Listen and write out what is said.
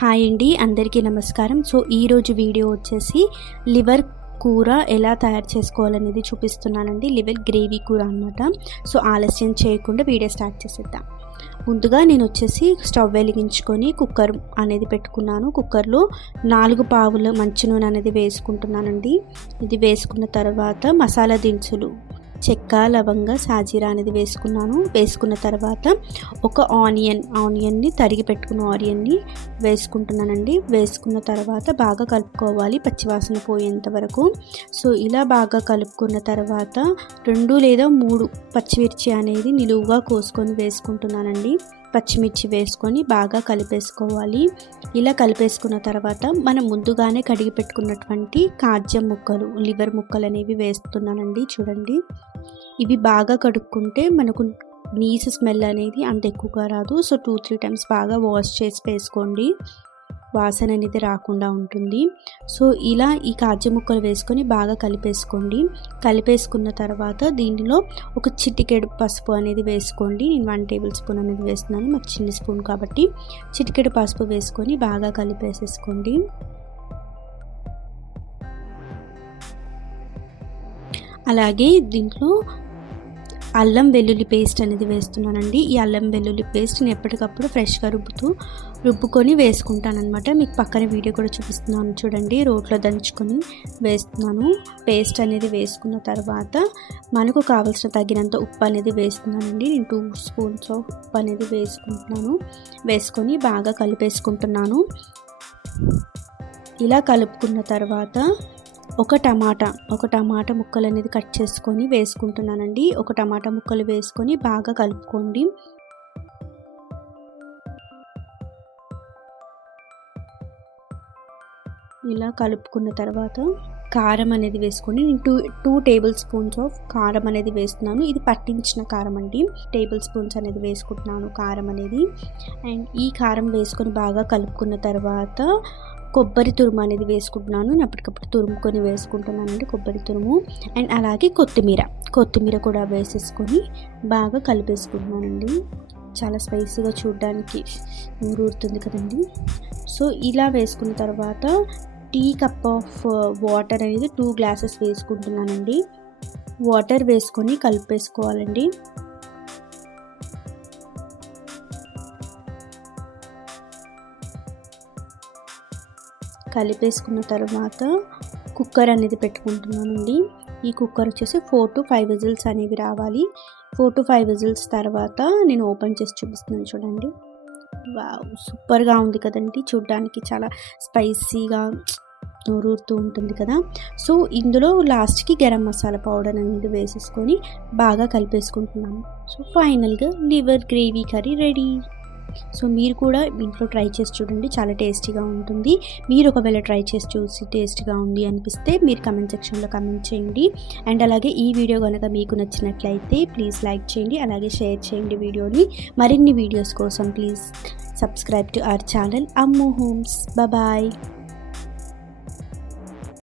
Hi అండి, అందరికీ నమస్కారం. సో ఈరోజు వీడియో వచ్చేసి లివర్ కూర ఎలా తయారు చేసుకోవాలనేది చూపిస్తున్నానండి. లివర్ గ్రేవీ కూర అనమాట. సో ఆలస్యం చేయకుండా వీడియో స్టార్ట్ చేసేద్దాం. ముందుగా నేను వచ్చేసి స్టవ్ వెలిగించుకొని కుక్కర్ అనేది పెట్టుకున్నాను. కుక్కర్లో 4 పావుల మంచి నూనె అనేది వేసుకుంటున్నానండి. ఇది వేసుకున్న తర్వాత మసాలా దినుసులు చెక్క, లవంగ, సాజీరా అనేది వేసుకున్నాను. వేసుకున్న తర్వాత ఒక ఆనియన్ని తరిగి పెట్టుకున్న ఆనియన్ని వేసుకుంటున్నానండి. వేసుకున్న తర్వాత బాగా కలుపుకోవాలి పచ్చివాసన పోయేంత వరకు. సో ఇలా బాగా కలుపుకున్న తర్వాత 2 లేదా 3 పచ్చిమిర్చి అనేది నిలువుగా కోసుకొని వేసుకుంటున్నానండి. పచ్చిమిర్చి వేసుకొని బాగా కలిపేసుకోవాలి. ఇలా కలిపేసుకున్న తర్వాత మనం ముందుగానే కడిగి పెట్టుకున్నటువంటి కాజ్యం ముక్కలు, లివర్ ముక్కలు అనేవి వేస్తున్నానండి. చూడండి, ఇవి బాగా కడుక్కుంటే మనకు నీసు స్మెల్ అనేది అంత ఎక్కువగా రాదు. సో 2-3 టైమ్స్ బాగా వాష్ చేసి వేసుకోండి, వాసన అనేది రాకుండా ఉంటుంది. సో ఇలా ఈ కాజ్యం ముక్కలు వేసుకొని బాగా కలిపేసుకోండి. కలిపేసుకున్న తర్వాత దీనిలో ఒక చిటికెడు పసుపు అనేది వేసుకోండి. నేను 1 టేబుల్ స్పూన్ అనేది వేస్తున్నాను, మాకు చిన్న స్పూన్ కాబట్టి చిటికెడు పసుపు వేసుకొని బాగా కలిపేసేసుకోండి. అలాగే దీంట్లో అల్లం వెల్లుల్లి పేస్ట్ అనేది వేస్తున్నానండి. ఈ అల్లం వెల్లుల్లి పేస్ట్ నేను ఎప్పటికప్పుడు ఫ్రెష్గా రుబ్బుకొని వేసుకుంటానమాట. మీకు పక్కన వీడియో కూడా చూపిస్తున్నాను చూడండి. రోట్లో దంచుకొని వేస్తున్నాను. పేస్ట్ అనేది వేసుకున్న తర్వాత మనకు కావాల్సిన తగినంత ఉప్పు అనేది వేస్తున్నానండి. నేను 2 స్పూన్స్ ఆఫ్ ఉప్పు అనేది వేసుకుంటున్నాను. వేసుకొని బాగా కలిపేసుకుంటున్నాను. ఇలా కలుపుకున్న తర్వాత ఒక టమాటా ముక్కలు అనేది కట్ చేసుకొని వేసుకుంటున్నానండి. ఒక టమాటా ముక్కలు వేసుకొని బాగా కలుపుకోండి. ఇలా కలుపుకున్న తర్వాత కారం అనేది వేసుకొని నేను 2 టేబుల్ స్పూన్స్ ఆఫ్ కారం అనేది వేస్తున్నాను. ఇది పట్టించిన కారం అండి. టేబుల్ స్పూన్స్ అనేది వేసుకుంటున్నాను కారం అనేది. అండ్ ఈ కారం వేసుకొని బాగా కలుపుకున్న తర్వాత కొబ్బరి తురుము అనేది వేసుకుంటున్నాను. అప్పటికప్పుడు తురుముకొని వేసుకుంటున్నానండి కొబ్బరి తురుము. అండ్ అలాగే కొత్తిమీర కూడా వేసేసుకొని బాగా కలిపేసుకుంటున్నానండి. చాలా స్పైసీగా చూడడానికి ఊరుతుంది కదండి. సో ఇలా వేసుకున్న తర్వాత టీ కప్ ఆఫ్ వాటర్ అనేది 2 గ్లాసెస్ వేసుకుంటున్నానండి. వాటర్ వేసుకొని కలిపేసుకోవాలండి. కలిపేసుకున్న తర్వాత కుక్కర్ అనేది పెట్టుకుంటున్నానండి. ఈ కుక్కర్ వచ్చేసి 4 to 5 విజిల్స్ అనేవి రావాలి. 4 to 5 విజిల్స్ తర్వాత నేను ఓపెన్ చేసి చూపిస్తున్నాను చూడండి. వావ్, సూపర్గా ఉంది కదండి. చూడడానికి చాలా స్పైసీగా ఊరుతూ ఉంటుంది కదా. సో ఇందులో లాస్ట్కి గరం మసాలా పౌడర్ అనేది వేసేసుకొని బాగా కలిపేసుకుంటున్నాను. సో ఫైనల్గా liver gravy curry ready. So మీరు కూడా ఇంట్లో ట్రై చేసి చూడండి, చాలా టేస్టీగా ఉంటుంది. మీరు ఒకవేళ ట్రై చేసి చూసి టేస్టీగా ఉంది అనిపిస్తే మీరు కమెంట్ సెక్షన్లో కమెంట్ చేయండి. అండ్ అలాగే ఈ వీడియో కనుక మీకు నచ్చినట్లయితే ప్లీజ్ లైక్ చేయండి, అలాగే షేర్ చేయండి వీడియోని. మరిన్ని వీడియోస్ కోసం please subscribe to our channel Ammu homes. Bye.